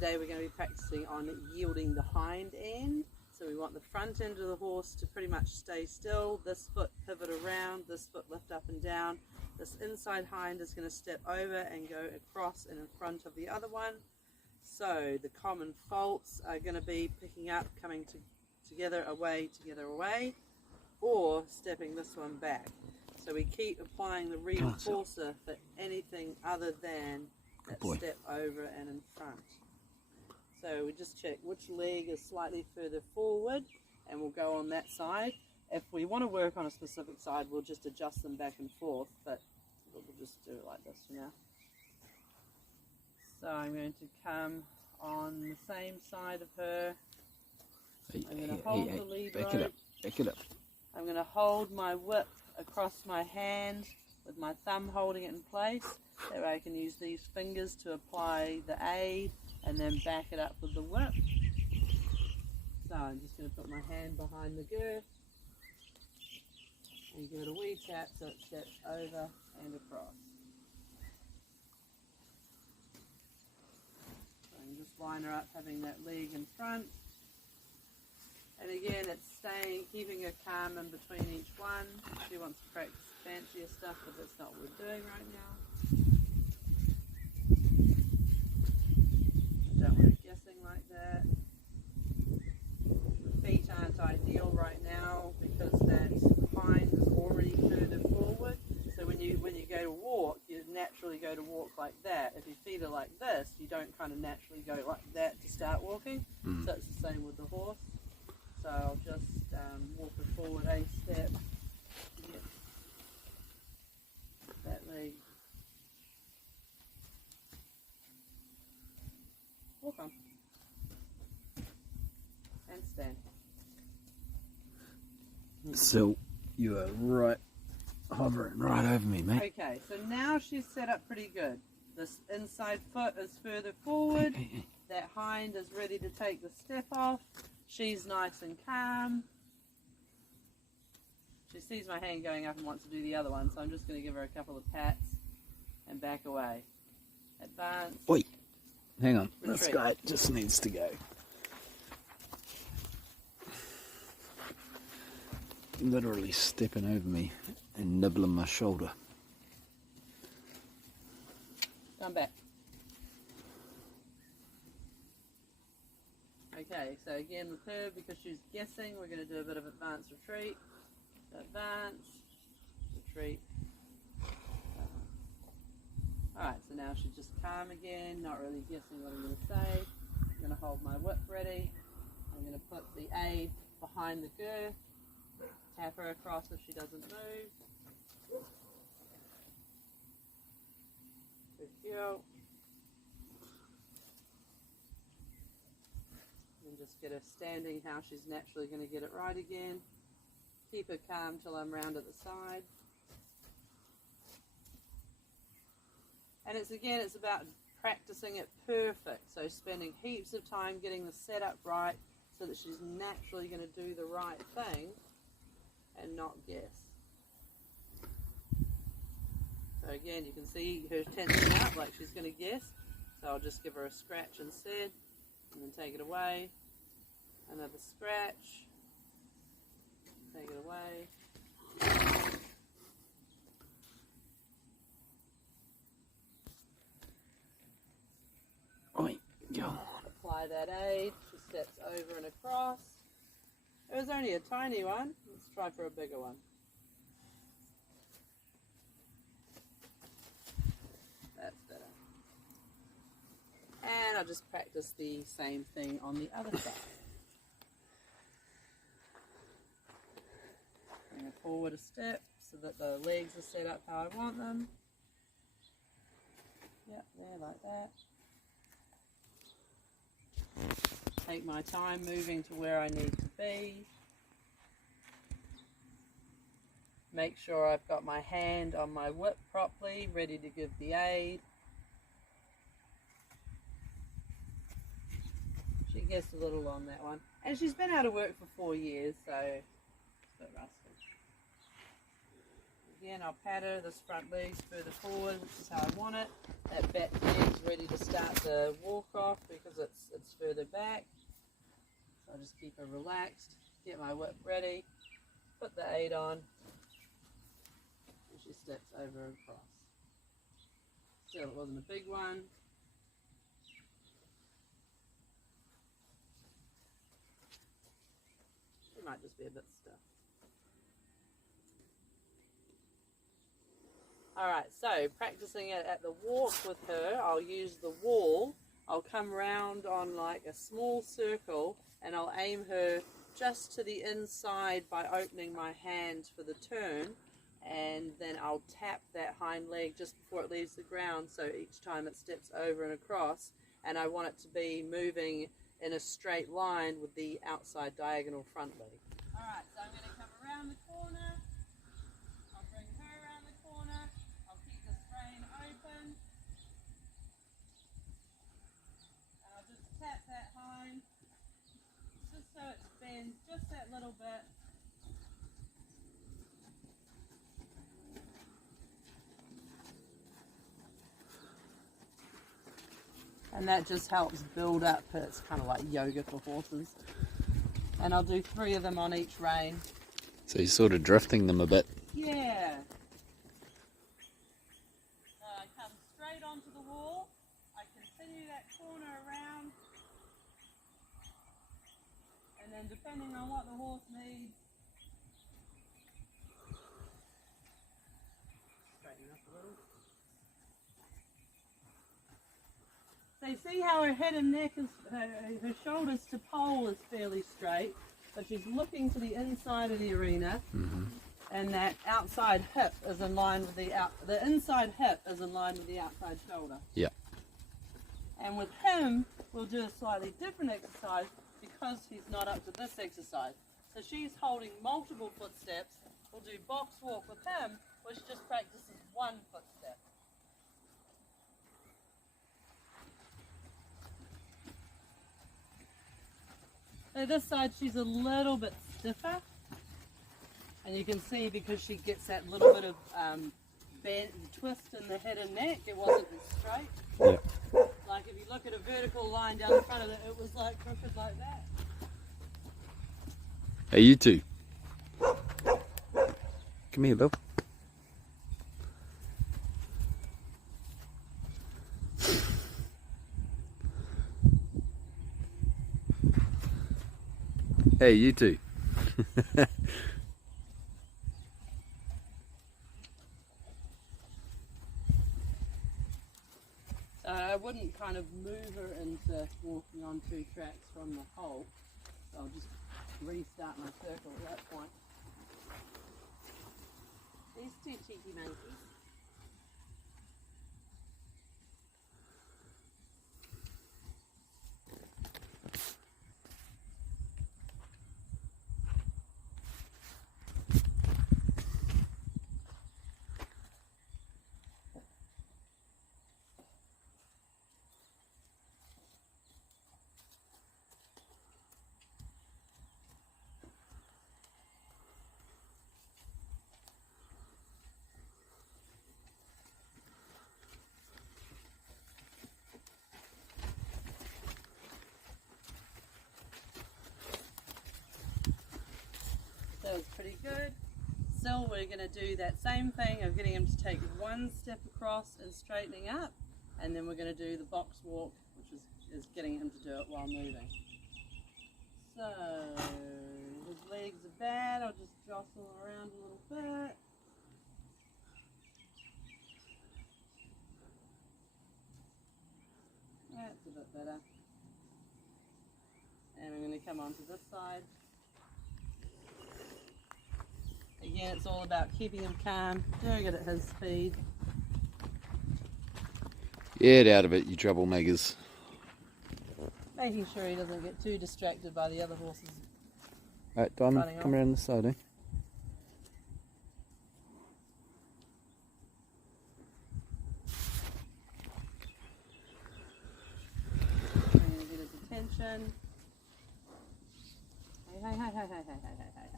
today we're going to be practicing on yielding the hind end. So we want the front end of the horse to pretty much stay still, this foot pivot around, this foot lift up and down. This inside hind is going to step over and go across and in front of the other one. So the common faults are going to be picking up, coming together, away, or stepping this one back. So we keep applying the reinforcer for anything other than that step over and in front. So we just check which leg is slightly further forward and we'll go on that side. If we want to work on a specific side, we'll just adjust them back and forth, but we'll just do it like this for now. So I'm going to come on the same side of her. I'm going to hold the lead rope. Back it up. I'm going to hold my whip across my hand with my thumb holding it in place. That way I can use these fingers to apply the aid and then back it up with the whip. So I'm just going to put my hand behind the girth and give it a wee tap so it steps over and across. So I can just line her up having that leg in front. And again, it's keeping her calm in between each one. She wants to practice fancier stuff, but that's not what we're doing right now. Don't want her guessing like that. The feet aren't ideal right now because that hind is already further forward. So when you go to walk, you naturally go to walk like that. If your feet are like this, you don't kind of naturally go like that to start walking. So it's the same with the horse. So I'll just walk her forward a step to get that leg. Walk on. And stand. So you are right, hovering right over me, mate. Okay, so now she's set up pretty good. This inside foot is further forward. That hind is ready to take the step off. She's nice and calm. She sees my hand going up and wants to do the other one, so I'm just going to give her a couple of pats and back away. Advance. Wait, hang on. Retreat. This guy just needs to go. Literally stepping over me and nibbling my shoulder. Come back. Okay, so again with her, because she's guessing, we're going to do a bit of advance retreat. So advance, retreat. Alright, so now she's just calm again, not really guessing what I'm going to say. I'm going to hold my whip ready. I'm going to put the aid behind the girth, tap her across if she doesn't move. Good go. And just get her standing how she's naturally going to get it right again. Keep her calm till I'm round at the side. And it's about practicing it perfect. So spending heaps of time getting the setup right so that she's naturally going to do the right thing and not guess. So again, you can see her tensing up like she's going to guess. So I'll just give her a scratch instead and then take it away. Another scratch. Take it away. Go on. Apply that aid. She steps over and across. It was only a tiny one. Let's try for a bigger one. That's better. And I'll just practice the same thing on the other side. Bring it forward a step so that the legs are set up how I want them. Yep, there, like that. Take my time moving to where I need to be. Make sure I've got my hand on my whip properly, ready to give the aid. She guessed a little on that one. And she's been out of work for 4 years, so it's a bit rusty. Again, I'll patter this front leg's further forward, which is how I want it. That back leg's ready to start the walk off because it's further back. So I'll just keep her relaxed, get my whip ready, put the 8 on, and she steps over and across. Still, it wasn't a big one. She might just be a bit stiff. Alright, so practicing it at the walk with her, I'll use the wall. I'll come round on like a small circle and I'll aim her just to the inside by opening my hand for the turn, and then I'll tap that hind leg just before it leaves the ground, so each time it steps over and across, and I want it to be moving in a straight line with the outside diagonal front leg. Alright, so I'm going to come around the corner. I'll bring her around the corner. I'll keep this rein open. And I'll just tap that hind, just so it bends just that little bit. And that just helps build up. It's kind of like yoga for horses. And I'll do 3 of them on each rein. So you're sort of drifting them a bit. Yeah. I come straight onto the wall. I continue that corner around. And then depending on what the horse needs, straighten up a little. So you see how her head and neck is, her shoulders to pole is fairly straight, but she's looking to the inside of the arena, and that outside hip is in line with the inside hip is in line with the outside shoulder. Yeah. And with him, we'll do a slightly different exercise because he's not up to this exercise. So she's holding multiple footsteps. We'll do box walk with him, which just practices 1 footstep. So this side she's a little bit stiffer, and you can see because she gets that little bit of twist in the head and neck, it wasn't as straight. Yeah. Like if you look at a vertical line down the front of it, it was like crooked like that. Hey, you two. Come here, Bill. Hey, you two. I wouldn't kind of move her into walking on 2 tracks from the hole. So I'll just restart my circle at that point. These 2 cheeky monkeys. That was pretty good. Still, we're going to do that same thing of getting him to take 1 step across and straightening up, and then we're going to do the box walk, which is getting him to do it while moving. So, his legs are bad. I'll just jostle around a little bit. That's a bit better. And we're going to come onto this side. Again, it's all about keeping him calm, doing it at his speed. Get out of it, you troublemakers. Making sure he doesn't get too distracted by the other horses. Alright, Diamond, come around the side, eh? Trying to get his attention. Hey, hey, hey, hey, hey, hey, hey, hey, hey,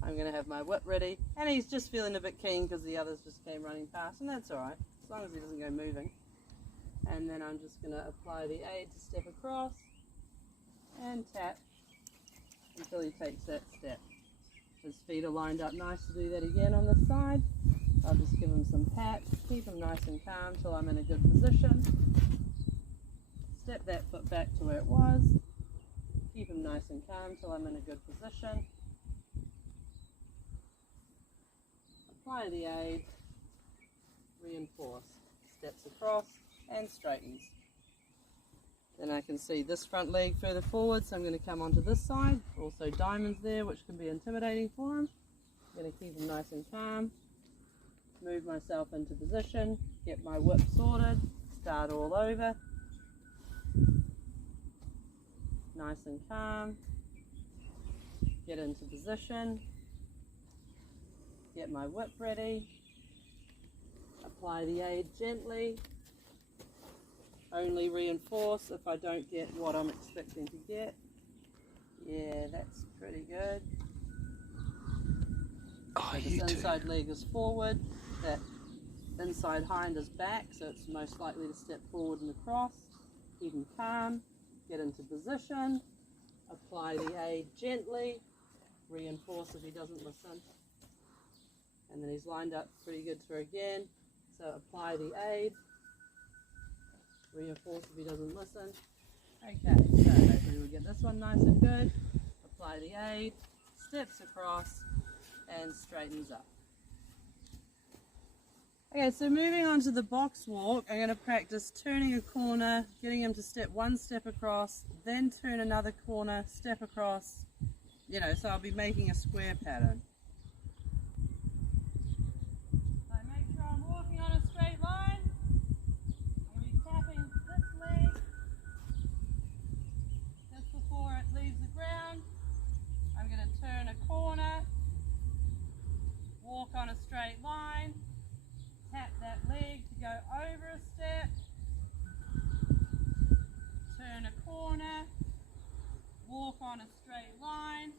hey. I'm going to have my whip ready, and he's just feeling a bit keen because the others just came running past, and that's alright, as long as he doesn't go moving. And then I'm just going to apply the aid to step across and tap until he takes that step. His feet are lined up nice to do that again on this side. I'll just give him some pats, keep him nice and calm till I'm in a good position. Step that foot back to where it was. Keep him nice and calm till I'm in a good position. Apply the aid, reinforce, steps across and straightens. Then I can see this front leg further forward, so I'm going to come onto this side. Also diamonds there, which can be intimidating for him. I'm going to keep him nice and calm, move myself into position, get my whip sorted, start all over. Nice and calm, get into position, get my whip ready, apply the aid gently, only reinforce if I don't get what I'm expecting to get. Yeah, that's pretty good. Oh, So this inside leg is forward, that inside hind is back, so it's most likely to step forward and across. Keep him calm, get into position, apply the aid gently, reinforce if he doesn't listen. And then he's lined up pretty good for again, so apply the aid, reinforce if he doesn't listen. Okay, so hopefully we'll get this one nice and good. Apply the aid, steps across and straightens up. Okay, so moving on to the box walk, I'm going to practice turning a corner, getting him to step one step across, then turn another corner, step across, so I'll be making a square pattern. So make sure I'm walking on a straight line. I'm going to be tapping this leg just before it leaves the ground. I'm going to turn a corner, walk on a straight line, tap that leg to go over a step, turn a corner, walk on a straight line,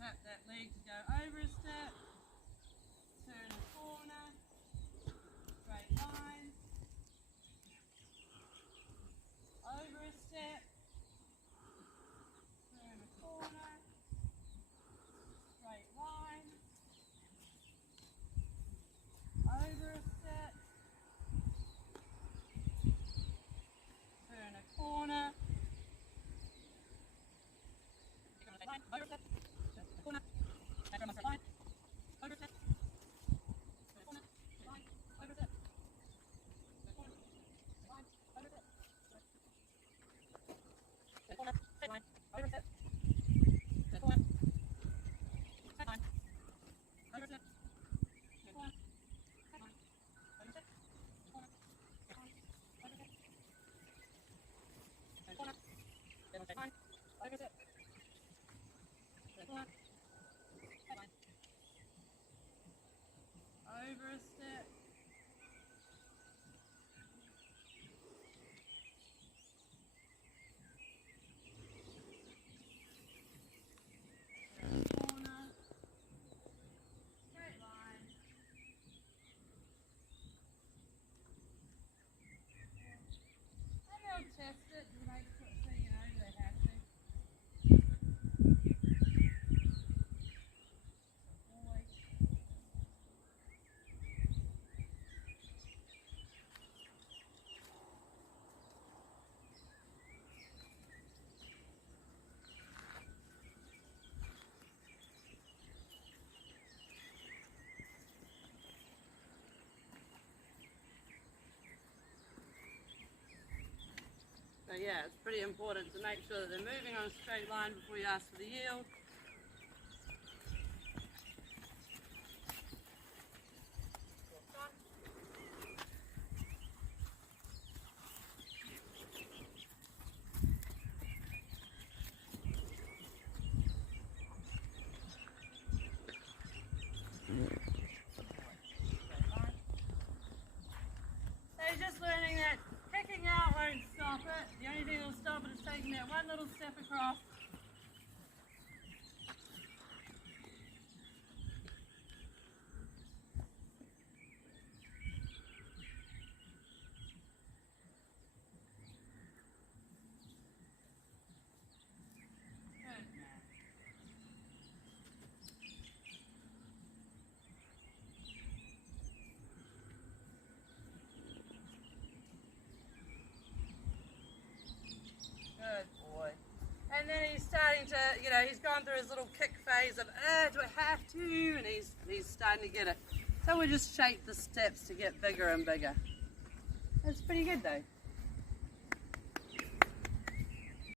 tap that leg to go over a step, turn a corner, straight line, over a step, turn a corner, straight line, over a step, turn a corner, line, over a step, turn a corner, back on my straight line, over a step, turn a corner, line, over a step, turn a corner, line, over a step, turn a corner, straight line, over a step, turn a corner, straight line, over a step, turn a corner, straight line, over a step, turn a corner, straight line, over a step, turn a corner, straight line, over a step, turn a corner, straight line, over a step, corner, straight line, and they'll test it to make sure so they have to. Always. So yeah, it's pretty important to make sure that they're moving on a straight line before you ask for the yield. So you're just learning that kicking out won't stop it. The only thing that will stop it is taking that one you know, he's gone through his little kick phase of, do I have to? And he's starting to get it. So we just shape the steps to get bigger and bigger. It's pretty good though.